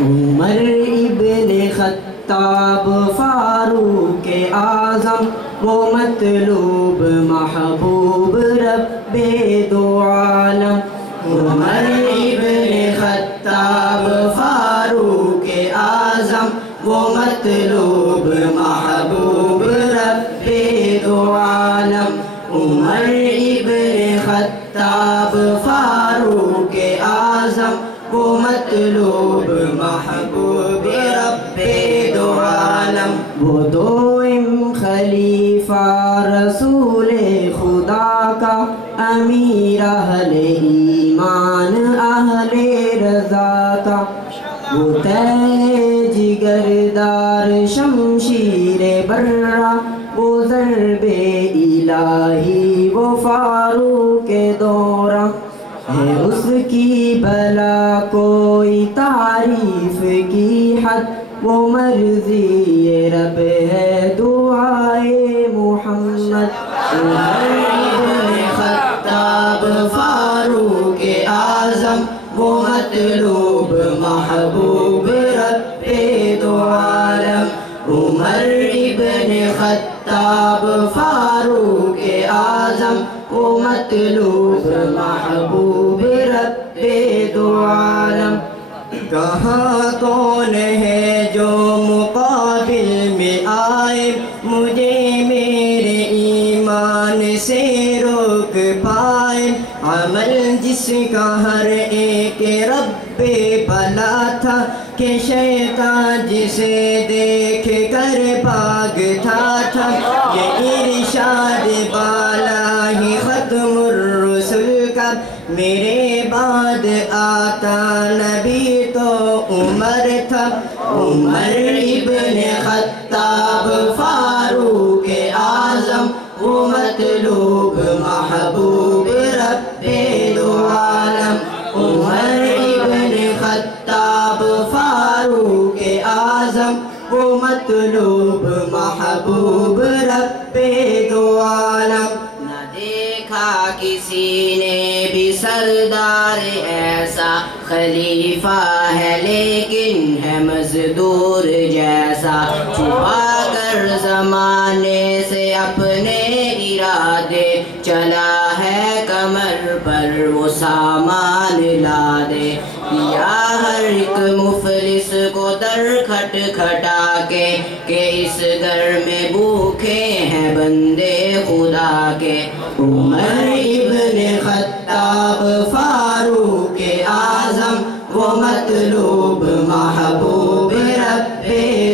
عمر ابن خطاب فاروق اعظم وہ مطلوب محبوب رب دو عالم. عمر ابن خطاب فاروق اعظم وہ مطلوب محبوب رب دو عالم. عمر ابن خطاب فاروق اعظم وہ مطلوب محبوب رب دو عالم. وہ دوئم خلیفہ رسول خدا کا امیر اہل ایمان اہل رضا کا. وہ تہ جگردار شمشیر برہ وہ ضرب الہی وہ فاروق دورہ. ہے اس کی بلا کوئی تعریف کی حد وہ مرضی رب ہے دعائے محمد. عمر ابن خطاب فاروق اعظم وہ مطلوب محبوب رب دو عالم. عمر ابن خطاب فاروق اعظم وہ مطلوب محبوب رب دو عالم. کہاں کون ہے جو مقابل میں آئے مجھے میرے ایمان سے روک پائے. عمل جس کا ہر ایک رب بلا تھا کہ شیطان جسے دیکھ کر بھاگتا تھا. یہ ارشاد بالا ہی ختم الرسل کا میرے بعد آتا نبی تو عمر تھا. عمر ابن خطاب فاروق اعظم وہ مطلوب محبوب رب دو عالم. عمر ابن خطاب فاروق اعظم وہ مطلوب محبوب رب دو عالم. نہ دیکھا کسی نے بھی سردار ایسا خلیفہ ہے لیکن ہے مزدور جیسا. چھپا کر زمانے سے اپنے ارادے چلا ہے کمر پر وہ سامان لا دے. یا ہر ایک مفلس کو در کھٹ کھٹا کے کہ اس گھر میں بھوکے ہیں بندے خدا کے. عمر ابن خطاب فاروق اعظم وہ مطلوب محبوب رب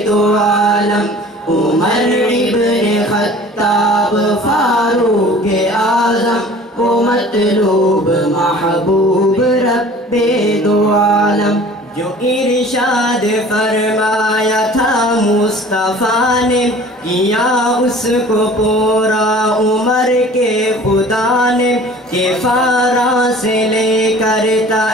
دو عالم. عمر ابن خطاب فاروق اعظم وہ مطلوب محبوب رب دو عالم. جو ارشاد فرمایا تھا مصطفیٰ نے کیا اس کو پورا عمر کے خدا نے کہ فارا سے لے کر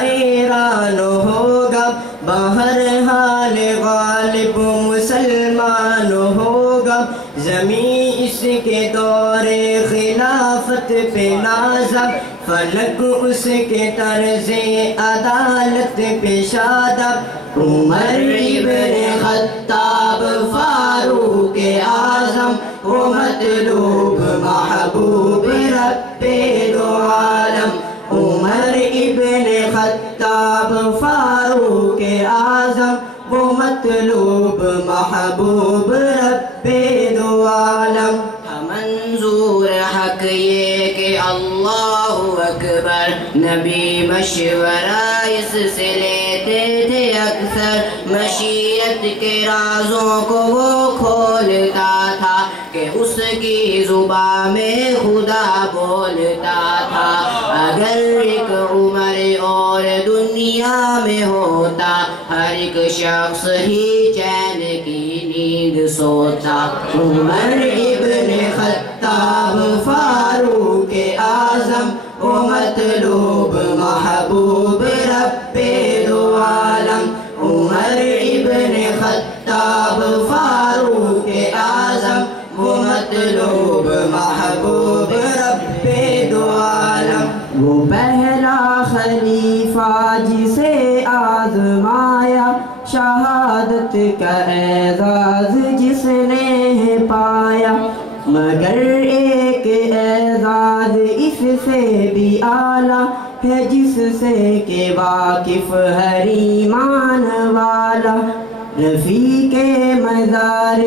ایران ہوگا بہرحال غالب مسلمان ہوگا. زمین اس کے دور خلافت پہ نازا فلک اس کے طرز عدالت پہ شادہ. عمر ابن خطاب فاروق اعظم وہ مطلوب محبوب رب دو عالم. عمر ابن خطاب فاروق اعظم وہ مطلوب محبوب رب دو عالم. منظور حق یہ کہ اللہ اکبر نبی مشورہ اس سے لیتے تھے اکثر. مشیت کے رازوں کو وہ کھولتا تھا کہ اس کی زبان میں خدا بولتا تھا. اگر ایک عمر اور دنیا میں ہوتا ہر ایک شخص ہی چین کی نیند سوتا. عمر ابن خطاب فاروق اعظم وہ مطلوب محبوب رب دو عالم. عمر ابن خطاب فاروق اعظم وہ مطلوب محبوب رب دو عالم. وہ پہلا خلیفہ جسے آزمایا شہادت کا اعزاز جس نے پایا، مگر ایک اعزاز اس سے بھی اعلیٰ ہے جس سے کہ واقف ہر ایمان والا۔ رفیق مزار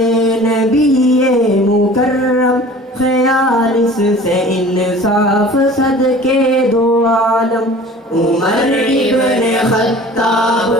نبی مکرم، خیال اس سے انصاف صدقے دو عالم۔ عمر ابن خطاب